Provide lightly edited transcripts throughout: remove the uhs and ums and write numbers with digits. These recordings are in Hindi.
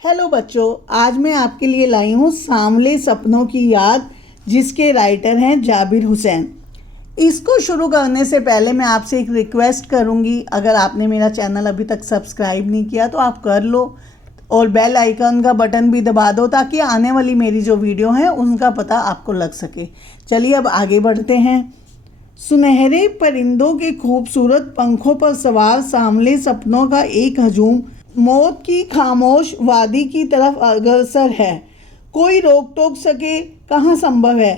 हेलो बच्चों, आज मैं आपके लिए लाई हूँ सांवले सपनों की याद, जिसके राइटर हैं जाबिर हुसैन। इसको शुरू करने से पहले मैं आपसे एक रिक्वेस्ट करूँगी, अगर आपने मेरा चैनल अभी तक सब्सक्राइब नहीं किया तो आप कर लो और बेल आइकन का बटन भी दबा दो ताकि आने वाली मेरी जो वीडियो है उनका पता आपको लग सके। चलिए अब आगे बढ़ते हैं। सुनहरे परिंदों के खूबसूरत पंखों पर सवार सांवले सपनों का एक हजूम मौत की खामोश वादी की तरफ अग्रसर है। कोई रोक टोक सके कहाँ संभव है।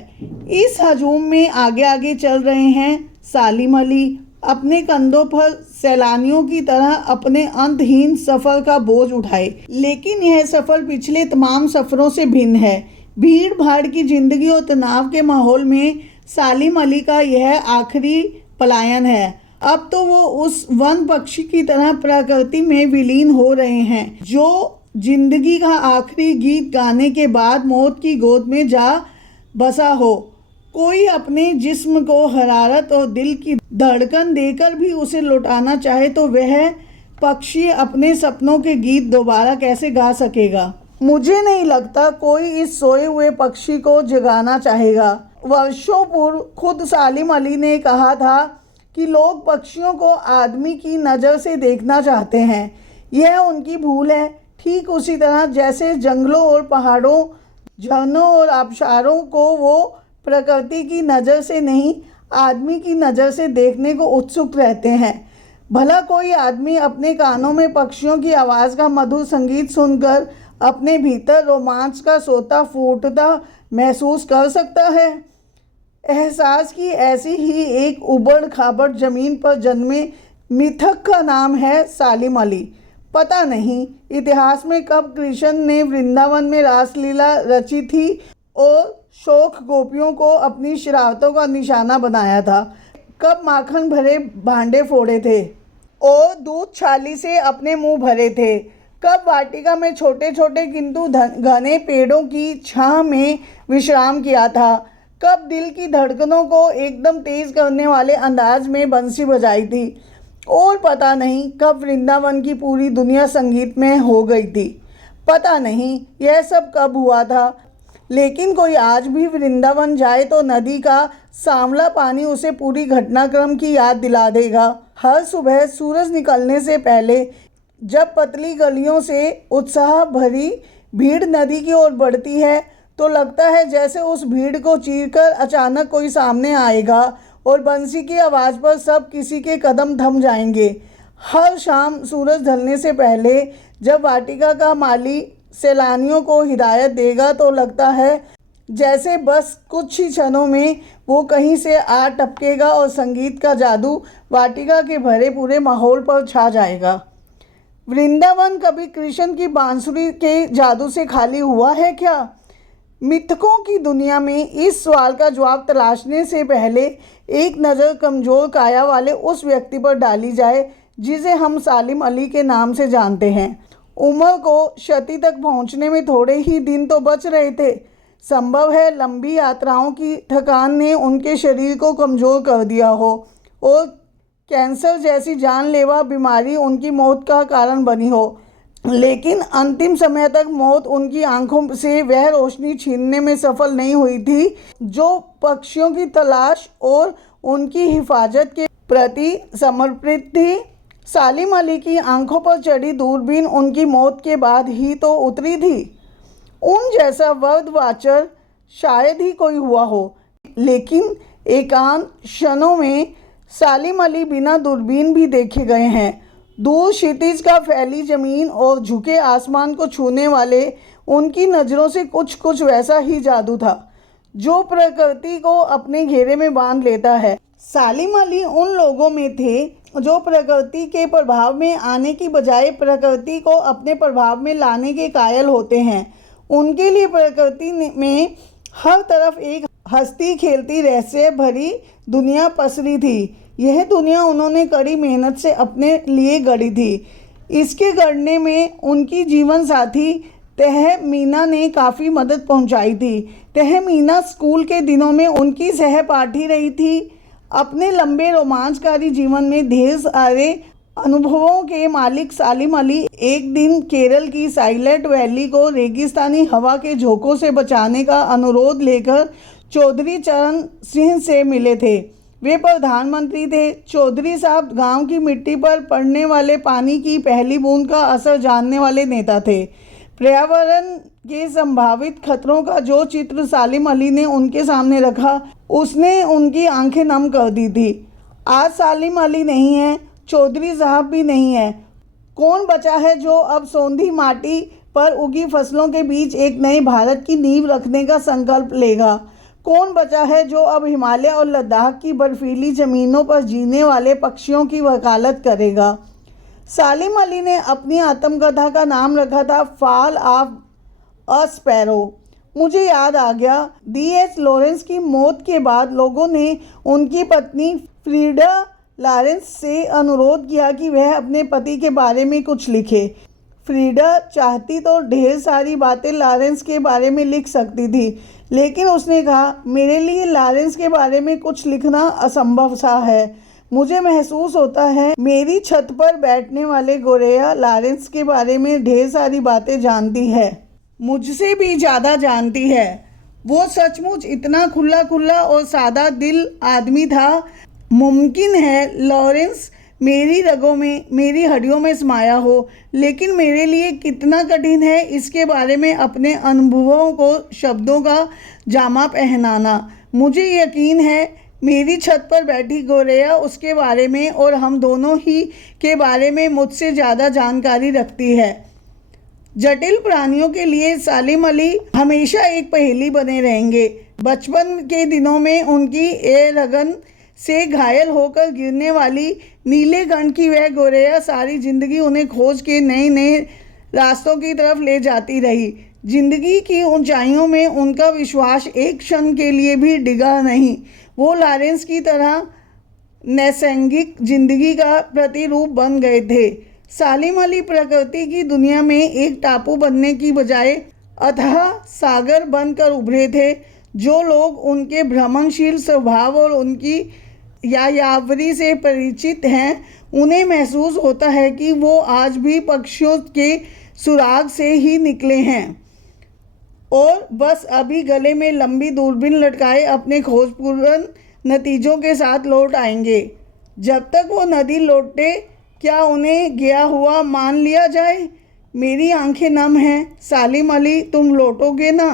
इस हजूम में आगे आगे चल रहे हैं सालिम अली, अपने कंधों पर सैलानियों की तरह अपने अंतहीन सफ़र का बोझ उठाए। लेकिन यह सफ़र पिछले तमाम सफ़रों से भिन्न है। भीड़ भाड़ की ज़िंदगी और तनाव के माहौल में सालिम अली का यह आखिरी पलायन है। अब तो वो उस वन पक्षी की तरह प्रकृति में विलीन हो रहे हैं जो जिंदगी का आखिरी गीत गाने के बाद मौत की गोद में जा बसा हो। कोई अपने जिस्म को हरारत और दिल की धड़कन देकर भी उसे लौटाना चाहे तो वह पक्षी अपने सपनों के गीत दोबारा कैसे गा सकेगा। मुझे नहीं लगता कोई इस सोए हुए पक्षी को जगाना चाहेगा। वर्षों पूर्व खुद सालिम अली ने कहा था कि लोग पक्षियों को आदमी की नज़र से देखना चाहते हैं। यह उनकी भूल है। ठीक उसी तरह जैसे जंगलों और पहाड़ों, झरनों और आबशारों को वो प्रकृति की नज़र से नहीं, आदमी की नज़र से देखने को उत्सुक रहते हैं। भला कोई आदमी अपने कानों में पक्षियों की आवाज़ का मधुर संगीत सुनकर अपने भीतर रोमांच का सोता फूटता महसूस कर सकता है। एहसास की ऐसी ही एक उबड़ खाबड़ ज़मीन पर जन्मे मिथक का नाम है सालिम अली। पता नहीं इतिहास में कब कृष्ण ने वृंदावन में रासलीला रची थी और शौक गोपियों को अपनी शरारतों का निशाना बनाया था। कब माखन भरे भांडे फोड़े थे और दूध छाली से अपने मुंह भरे थे। कब वाटिका में छोटे छोटे किंतु घने पेड़ों की छाह में विश्राम किया था। कब दिल की धड़कनों को एकदम तेज करने वाले अंदाज में बंसी बजाई थी। और पता नहीं कब वृंदावन की पूरी दुनिया संगीत में हो गई थी। पता नहीं यह सब कब हुआ था। लेकिन कोई आज भी वृंदावन जाए तो नदी का सांवला पानी उसे पूरी घटनाक्रम की याद दिला देगा। हर सुबह सूरज निकलने से पहले जब पतली गलियों से उत्साह भरी भीड़ नदी की ओर बढ़ती है तो लगता है जैसे उस भीड़ को चीरकर अचानक कोई सामने आएगा और बंसी की आवाज़ पर सब किसी के कदम थम जाएंगे। हर शाम सूरज ढलने से पहले जब वाटिका का माली सैलानियों को हिदायत देगा तो लगता है जैसे बस कुछ ही क्षणों में वो कहीं से आ टपकेगा और संगीत का जादू वाटिका के भरे पूरे माहौल पर छा जाएगा। वृंदावन कभी कृष्ण की बांसुरी के जादू से खाली हुआ है क्या? मिथकों की दुनिया में इस सवाल का जवाब तलाशने से पहले एक नज़र कमज़ोर काया वाले उस व्यक्ति पर डाली जाए जिसे हम सालिम अली के नाम से जानते हैं। उम्र को शती तक पहुंचने में थोड़े ही दिन तो बच रहे थे। संभव है लंबी यात्राओं की थकान ने उनके शरीर को कमज़ोर कर दिया हो और कैंसर जैसी जानलेवा बीमारी उनकी मौत का कारण बनी हो। लेकिन अंतिम समय तक मौत उनकी आंखों से वह रोशनी छीनने में सफल नहीं हुई थी जो पक्षियों की तलाश और उनकी हिफाजत के प्रति समर्पित थी। सालिम अली की आंखों पर चढ़ी दूरबीन उनकी मौत के बाद ही तो उतरी थी। उन जैसा वर्द वाचर शायद ही कोई हुआ हो। लेकिन एकांत क्षणों में सालिम अली बिना दूरबीन भी देखे गए हैं। दूर क्षितिज का फैली ज़मीन और झुके आसमान को छूने वाले उनकी नज़रों से कुछ कुछ वैसा ही जादू था जो प्रकृति को अपने घेरे में बांध लेता है। सालिम अली उन लोगों में थे जो प्रकृति के प्रभाव में आने की बजाय प्रकृति को अपने प्रभाव में लाने के कायल होते हैं। उनके लिए प्रकृति में हर तरफ एक हंसती खेलती रहस्य भरी दुनिया पसरी थी। यह दुनिया उन्होंने कड़ी मेहनत से अपने लिए गढ़ी थी। इसके गढ़ने में उनकी जीवन साथी तहमीना ने काफ़ी मदद पहुंचाई थी। तहमीना स्कूल के दिनों में उनकी सहपाठी रही थी। अपने लंबे रोमांचकारी जीवन में ढेर सारे अनुभवों के मालिक सालिम अली एक दिन केरल की साइलेंट वैली को रेगिस्तानी हवा के झोंकों से बचाने का अनुरोध लेकर चौधरी चरण सिंह से मिले थे। वे प्रधानमंत्री थे। चौधरी साहब गांव की मिट्टी पर पड़ने वाले पानी की पहली बूंद का असर जानने वाले नेता थे। पर्यावरण के संभावित खतरों का जो चित्र सालिम अली ने उनके सामने रखा, उसने उनकी आंखें नम कर दी थी। आज सालिम अली नहीं है, चौधरी साहब भी नहीं है। कौन बचा है जो अब सोंधी माटी पर उगी फसलों के बीच एक नए भारत की नींव रखने का संकल्प लेगा? कौन बचा है जो अब हिमालय और लद्दाख की बर्फीली ज़मीनों पर जीने वाले पक्षियों की वकालत करेगा? सालिम अली ने अपनी आत्मकथा का नाम रखा था फॉल ऑफ अ स्पैरो। मुझे याद आ गया, D.H. लॉरेंस की मौत के बाद लोगों ने उनकी पत्नी फ्रीडा लॉरेंस से अनुरोध किया कि वह अपने पति के बारे में कुछ लिखे। फ्रीडा चाहती तो ढेर सारी बातें लॉरेंस के बारे में लिख सकती थी, लेकिन उसने कहा, मेरे लिए लॉरेंस के बारे में कुछ लिखना असंभव सा है। मुझे महसूस होता है मेरी छत पर बैठने वाले गोरेया लॉरेंस के बारे में ढेर सारी बातें जानती है, मुझसे भी ज़्यादा जानती है। वो सचमुच इतना खुला खुला और सादा दिल आदमी था। मुमकिन है लॉरेंस मेरी रगों में, मेरी हड्डियों में समाया हो, लेकिन मेरे लिए कितना कठिन है इसके बारे में अपने अनुभवों को शब्दों का जामा पहनाना। मुझे यकीन है मेरी छत पर बैठी गोरेया उसके बारे में और हम दोनों ही के बारे में मुझसे ज़्यादा जानकारी रखती है। जटिल प्राणियों के लिए सालिम अली हमेशा एक पहेली बने रहेंगे। बचपन के दिनों में उनकी एयरगन से घायल होकर गिरने वाली नीले गंध की वह गोरेया सारी जिंदगी उन्हें खोज के नए नए रास्तों की तरफ ले जाती रही। जिंदगी की ऊंचाइयों में उनका विश्वास एक क्षण के लिए भी डिगा नहीं। वो लॉरेंस की तरह नैसर्गिक जिंदगी का प्रतिरूप बन गए थे। सालिम अली प्रकृति की दुनिया में एक टापू बनने की बजाय अथाह सागर बनकर उभरे थे। जो लोग उनके भ्रमणशील स्वभाव और उनकी यायावरी से परिचित हैं, उन्हें महसूस होता है कि वो आज भी पक्षियों के सुराग से ही निकले हैं और बस अभी गले में लंबी दूरबीन लटकाए अपने खोजपूर्ण नतीजों के साथ लौट आएंगे। जब तक वो नदी लौटे, क्या उन्हें गया हुआ मान लिया जाए? मेरी आंखें नम हैं। सालिम अली, तुम लौटोगे ना?